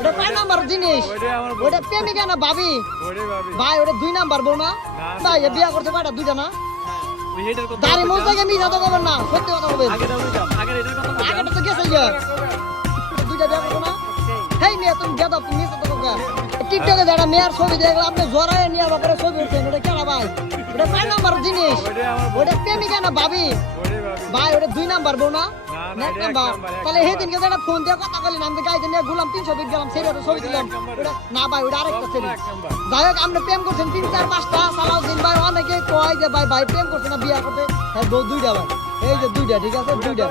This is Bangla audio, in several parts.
ওটা কয় নাম্বার জিনিস? ওটা প্রেমিকা না ভাবি? ভাই ওটা 2 নাম্বার বউ না? ভাই এ বিয়া করতে কয়টা? 2টা না? দাড়ি মুছ থেকে মিছা তো করবেন না, সত্যি কথা বলবেন। আগেটা তো গেছে গিয়া। 2টা বিয়া করবো না? হেই মেয়ে তুমি বেদব, তুমি মিছা তো করবে। টিকটকে যারা মেয়ের ছবি দেখলে আপনি জড়ায় নিয়ে বাপরে ছবি উঠছেন, ওটা কেনা ভাই? ওটা কয় নাম্বার জিনিস? ওটা প্রেমিকা না ভাবি? ভাই ওটা 2 নাম্বার বউ না? এক নাম্বার। তাহলে সেদিনকে যেটা ফোন দিয়ে কথা বলি আমি গাইতে নিয়ে গুলাম 300 ফিট গেলাম, সেটা তো ছবি দিলাম। ওটা না ভাই, ওটা আরেকটা ছবি। যাই হোক আপনি প্রেম করছেন 3, 4, 5টা সালাউদ্দিন ভাই অনেকে কয় যে ভাই ভাই প্রেম করছে না বিয়া করতে, হ্যাঁ বউ 2টা ভাই। এই যে 2টা, ঠিক আছে 2টা।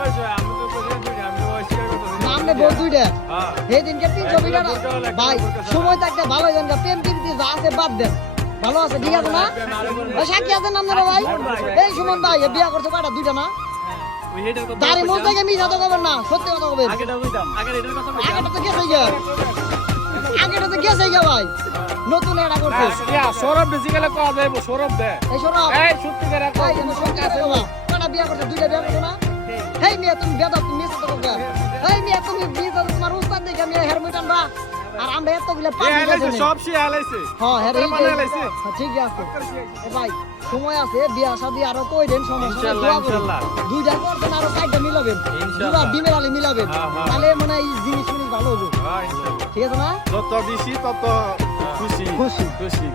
নামে বউ 2টা। সেদিনকে 300 ফিট ভাই সময় থাকতে ভালো জান প্রেম প্রীতি যা আছে বাদ দেন, ভালো আছে ঠিক আছে না? ওই সাক্ষী আছেন আপনারা ভাই? এই সুমন ভাই এ বিয়া করছে কয়টা? 2টা না? দাড়ি মুছ থেকে মিছা তো করবেন না, সত্যি কথা বলবেন। আগেটা তো গেছে গিয়া। আগেটা তো গেছে গিয়া ভাই, নতুন এটা করছে। সৌরভ বেসিক্যালি কোয়া যাইব, সৌরভ দে। এই সৌরভ, এই সত্যি করে ভাই আমি সত্যি কথা বলবো। কয়টা বিয়া করছে? 2টা বিয়া করছে না? হেই মিয়া তুমি বেদব, তুমি মিছা তো করবে। হেই মিয়া তুমি মিছা, তোমার উস্তাদ দেখে মিয়া হেরমিটান বা আর আমরা এতগুলা পাঁচ আলাইছে, সব সে আলাইছে। হ্যাঁ হের এই মানে আলাইছে। ঠিক আছে এ ভাই, সময় আছে, বিয়া শাদী আরো কইদেন, সমস্যা ইনশাআল্লাহ, ইনশাআল্লাহ। 2টা করবেন আরো 4টা মিলাবেন, দুবার ডিমের আলী মিলাবেন, তাহলে মানে এই জিনিস ভালো হবে। ঠিক আছে না? যত বেশি তত খুশি খুশি। খুশি